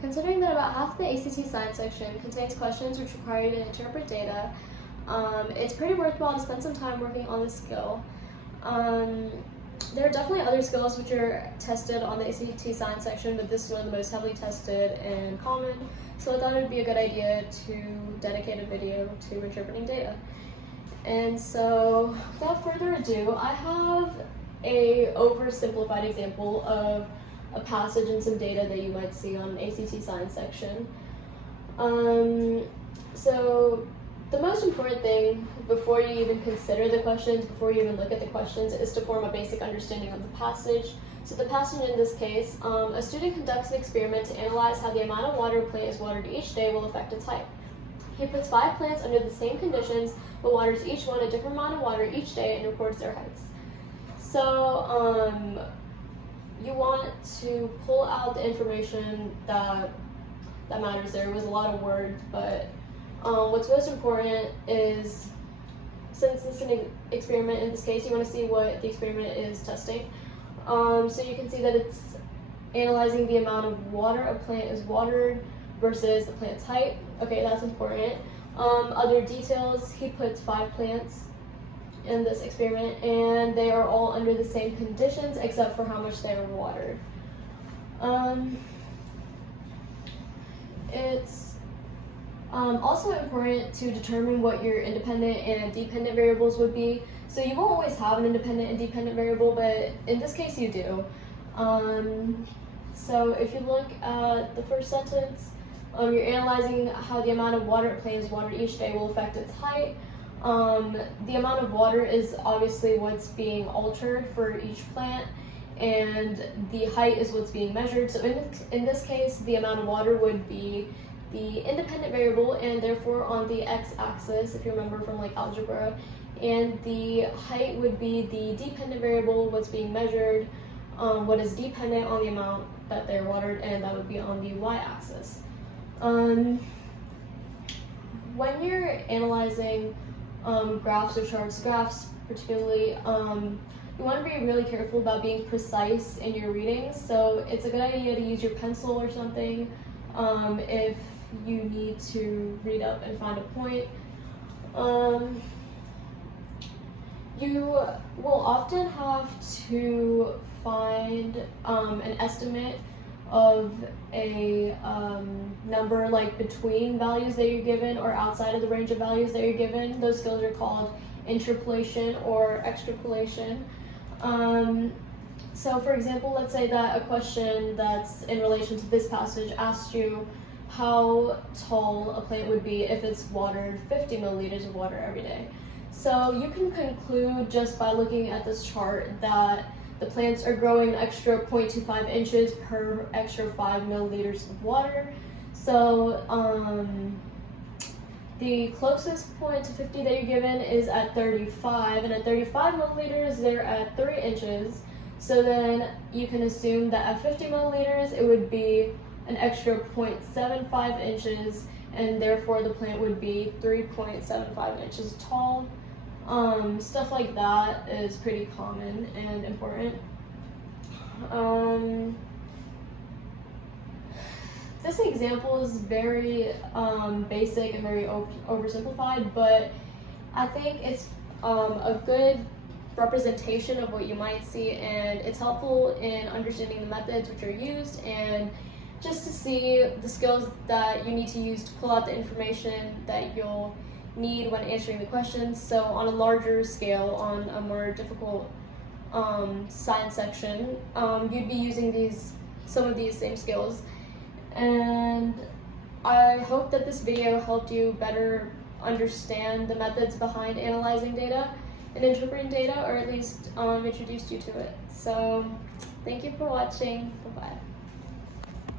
Considering that about half the ACT science section contains questions which require you to interpret data, it's pretty worthwhile to spend some time working on this skill. There are definitely other skills which are tested on the ACT science section, but this is one of the most heavily tested and common, so I thought it would be a good idea to dedicate a video to interpreting data. And so, without further ado, I have a oversimplified example of a passage and some data that you might see on ACT science section. So the most important thing before you even consider the questions, before you even look at the questions, is to form a basic understanding of the passage. So the passage in this case, a student conducts an experiment to analyze how the amount of water a plant is watered each day will affect its height. He puts 5 plants under the same conditions, but waters each one a different amount of water each day and records their heights. So you want to pull out the information that matters there. It was a lot of words, but what's most important is, since it's an experiment in this case, you want to see what the experiment is testing. So you can see that it's analyzing the amount of water a plant is watered versus the plant's height. Okay, that's important. Other details, he puts 5 plants in this experiment and they are all under the same conditions except for how much they are watered. It's also important to determine what your independent and dependent variables would be. So you won't always have an independent and dependent variable, but in this case you do. So if you look at the first sentence, you're analyzing how the amount of water a plant is watered each day will affect its height. The amount of water is obviously what's being altered for each plant, and the height is what's being measured. So in this case, the amount of water would be the independent variable, and therefore on the x-axis, if you remember from like algebra, and the height would be the dependent variable, what's being measured, what is dependent on the amount that they're watered, and that would be on the y-axis. When you're analyzing graphs or charts, graphs particularly, you want to be really careful about being precise in your readings. So it's a good idea to use your pencil or something if you need to read up and find a point. You will often have to find an estimate of a number like between values that you're given or outside of the range of values that you're given. Those skills are called interpolation or extrapolation. So for example, let's say that a question that's in relation to this passage asked you how tall a plant would be if it's watered 50 milliliters of water every day. So you can conclude just by looking at this chart that the plants are growing an extra 0.25 inches per extra 5 milliliters of water. So the closest point to 50 that you're given is at 35, and at 35 milliliters, they're at 3 inches. So then you can assume that at 50 milliliters, it would be an extra 0.75 inches, and therefore the plant would be 3.75 inches tall. Stuff like that is pretty common and important. This example is very basic and very oversimplified, but I think it's a good representation of what you might see, and it's helpful in understanding the methods which are used and just to see the skills that you need to use to pull out the information that you'll need when answering the questions. So on a larger scale, on a more difficult science section, you'd be using some of these same skills. And I hope that this video helped you better understand the methods behind analyzing data and interpreting data, or at least introduced you to it. So thank you for watching. Bye-bye.